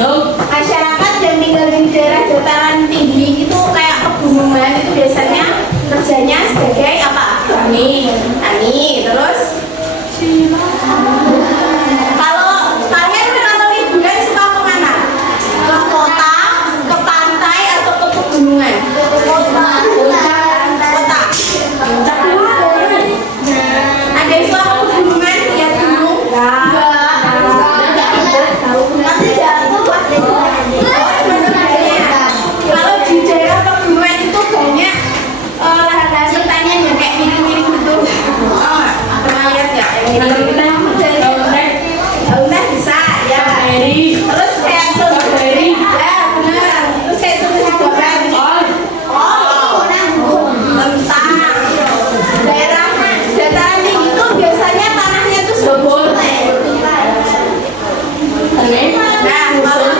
Masyarakat yang tinggal di daerah dataran tinggi itu kayak pegunungan itu biasanya kerjanya sebagai apa? Tani. Terus kalau liburan suka kemana? Ke kota, ke pantai atau ke pegunungan? Kota. Ada yang suka ke pegunungan? Lihat gunung? Kalau di daerah pegunungan itu banyak lahan-lahan pertanian yang kayak miring-miring gitu. Pernah lihat nggak? Daunnya bisa, ya. Terus kayak strawberry, ya benar. Terus kayak strawberry. Kentang. Daerah dataran tinggi itu biasanya tanahnya tuh subur. Nah, kalau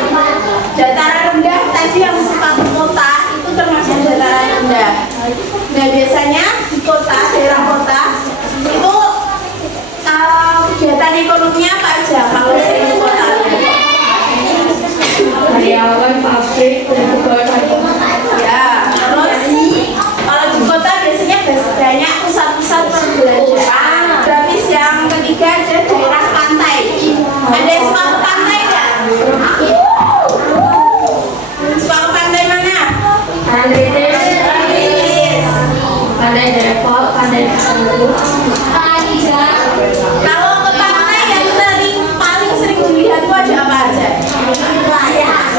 dataran rendah tadi yang suka ke kota itu termasuk dataran rendah. Nah, biasanya di kota, daerah kota itu kegiatan ekonominya apa aja kalau sering ke kota? Karyawan pabrik, Ya, terus kalau di kota biasanya banyak pusat-pusat perbelanjaan. Terus yang ketiga ada daerah pantai. Ada yang suka ke pantai nggak? Suka ke pantai mana? Pandai Depok, Pandai Kasur. Kalau ke pantai yang paling sering dilihat itu ada apa aja?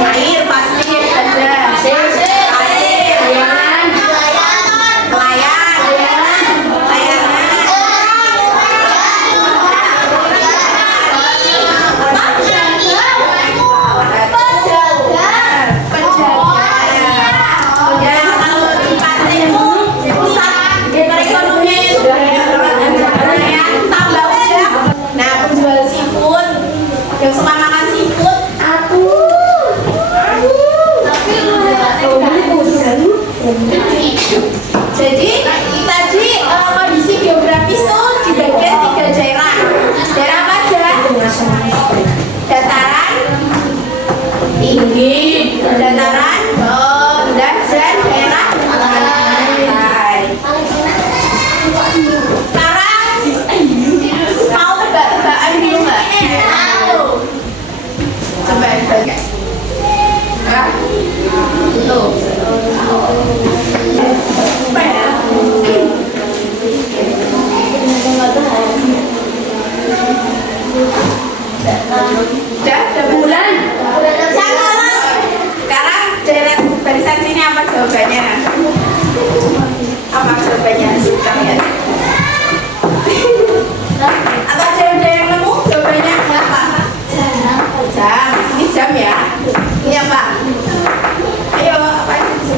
Air pasti ada. Yang suka makan seafood, jadi tadi kondisi geografis tuh dibagi 3 daerah. Daerah apa aja? Dataran tinggi, dataran rendah, dan daerah pantai. Sekarang mau tebak-tebakan dulu nggak? Coba tebak. Tuh. Apa ya? Udah bulan. Sekarang barisan sini apa jawabannya? Apa jawabannya? Suka lihat. Atau ada yang nemu jawabannya apa? Jam. Ini jam ya? Ini apa? Ayo, apa itu?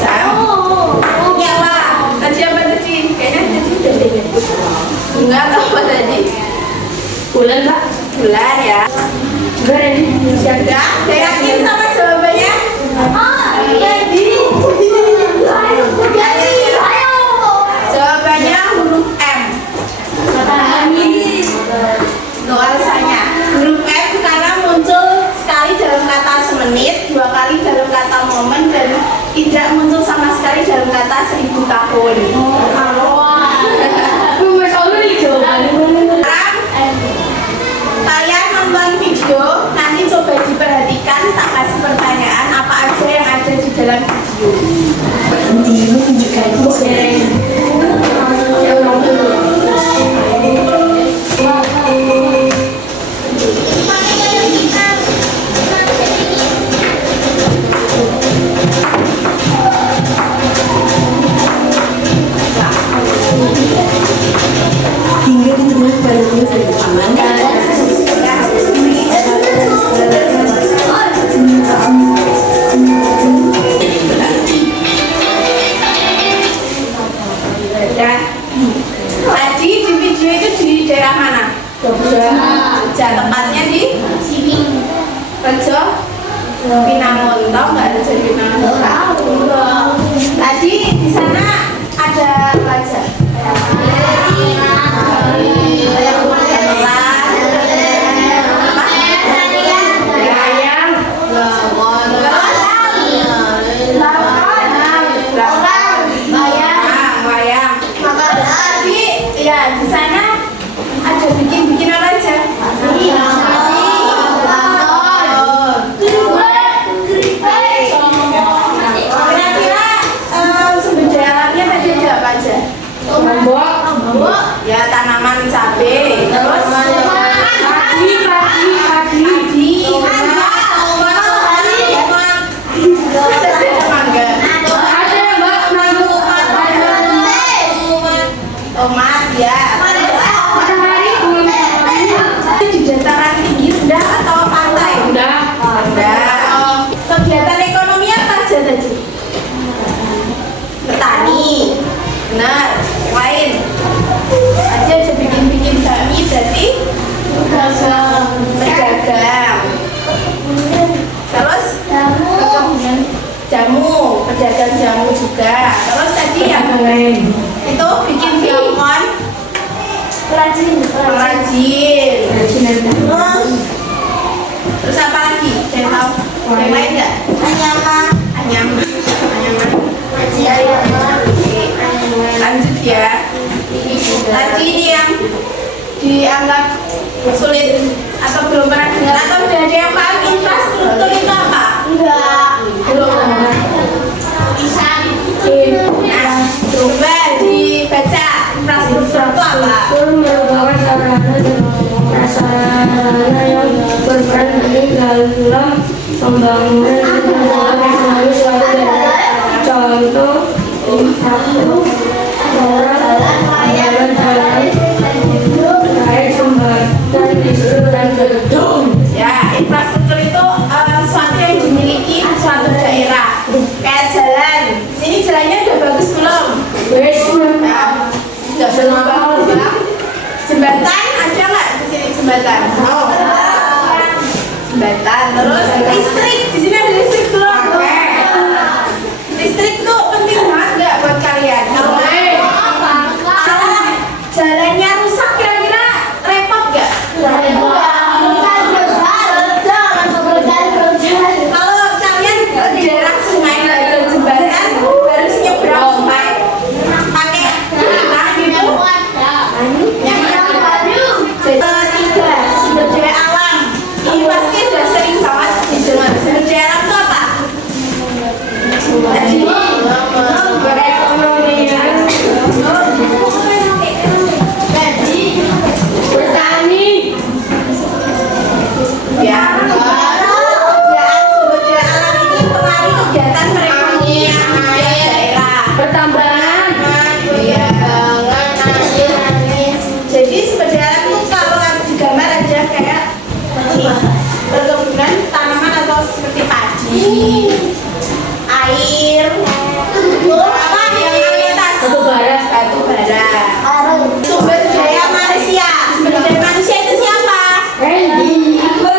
Jam. Ini apa? Tadi apa tadi? Kayaknya tadi udah deh. Enggak tahu apa tadi. Bulan, Pak. Bulan ya. Sudah, yakin sama jawabannya? Jawabannya huruf M. Untuk alasannya, huruf M karena muncul sekali dalam kata semenit, 2 kali dalam kata momen, dan tidak muncul sama sekali dalam kata 1000 tahun. Kalian nonton video, nanti coba diperhatikan, tak kasih pertanyaan apa aja yang ada di dalam video. Berhenti menunjukkan konsep. Hingga ditemukan padanya perjuangan Dan tadi di video itu di daerah mana? Jogja, tepatnya di Rejo Pinangun. Tahu nggak Rejo Pinangun? Tahu. Tadi di sana ada apa aja? yang itu bikin biongkon Rajin. terus apa lagi? Saya tahu yang lain nggak? Anyaman. Lanjut ya. Tadi ini yang dianggap sulit atau belum pernah dengar atau udah ada yang paham infrastruktur itu apa? Belum. Nah, coba dibaca infrastruktur itu apa? Merupakan sarana dan prasarana yang berperan penting dalam pembangunan ekonomi suatu daerah. Contoh infrastruktur jalan, air, jembatan, listrik dan gedung. Ya, infrastruktur itu sesuatu yang dimiliki suatu daerah. Kayak jalan. Sini jalannya udah bagus belum? Nah, nggak semua bagus. Jembatan ada nggak di sini jembatan? Jembatan. Terus listrik. Di sini ada listrik belum? Listrik tuh penting banget nggak buat kalian? Kalau jalannya rusak kira-kira repot nggak? Kalau kalian di daerah sungai nggak ada jembatan, harus nyebrang sungai pakai kereta gitu. Ketiga, sumber daya alam. Ini pasti udah sering banget didengar. Sumber daya alam itu apa? Tadi Perekonomian, bertani, ya. Kegiatan sumber daya alam ini pengaruh kegiatan perekonomian manusia daerah. pertambangan, Iya. Jadi sumber daya alam itu kalau digambar aja kayak perkebunan tanaman atau seperti padi, air, apa yang atas batu bara, sumber daya manusia. Sumber daya manusia itu siapa? Randy, Sumber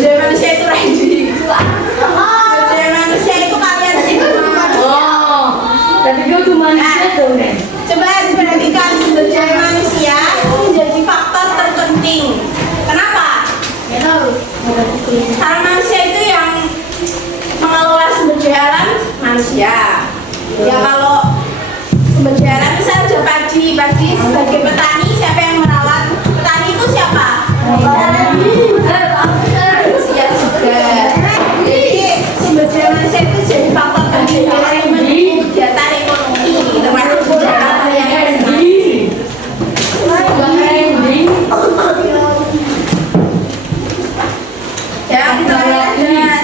daya manusia itu Randy. Sumber daya manusia itu kalian semua. oh, tapi dia cuma manusia dong, Ren. Coba diperhatikan sumber daya manusia itu menjadi faktor terpenting. Kenapa? Karena manusia itu yang mengelola sumber daya alam manusia. Ya kalau sumber daya alam misal ada padi sebagai petani siapa yang merawat? Petani itu siapa? Manusia juga. Jadi sumber daya manusia itu jadi faktor penting dalam kegiatan ekonomi termasuk kegiatan yang yang ada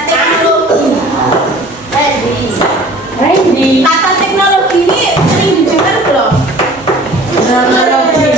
teknologi. Randy, Kata teknologi ini sering didengar belum? teknologi,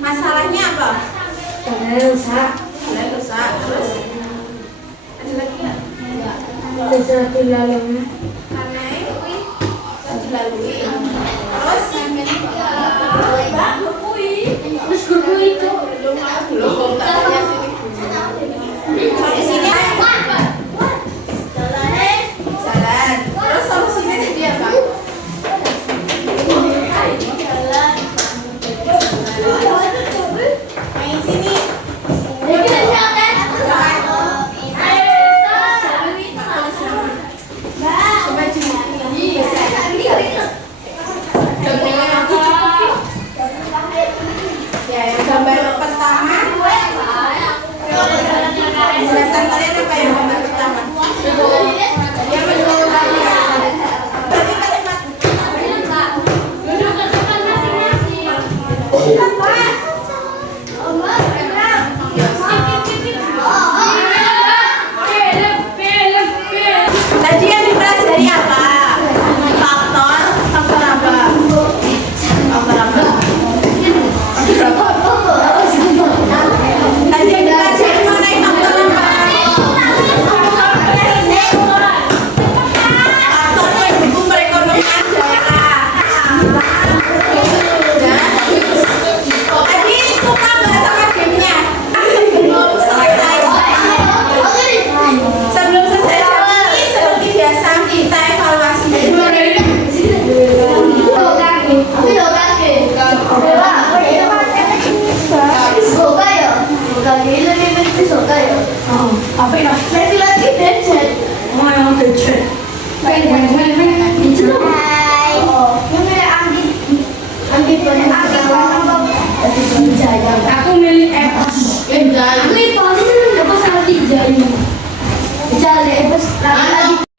Masalahnya apa? Karena rusak. Ada rusak. Terus ada lagi nggak? Sesuatu lalunya. Karena dilalui. Terus Terus guru itu. belum katanya sini. Sampai sini jalan. Terus solusinya jadi apa? Main sini. Coba ya, yang gambar pertama. Jelasan kalian apa yang gambar pertama? Yang kedua. Berarti kalimat. Tadi yang dipelajari apa? Faktor apa? Faktor apa? Tadi yang dipelajari mengenai faktor apa? Faktor pendukung perekonomian daerah. Tadi suka nggak sama gamenya? Sebelum selesai jam ini, seperti biasa kita evaluasi. Apa ya? Oh, yang kecil. Aku milih Epos. Aku paling dapat salah 3 ini. Jadi Epos lagi.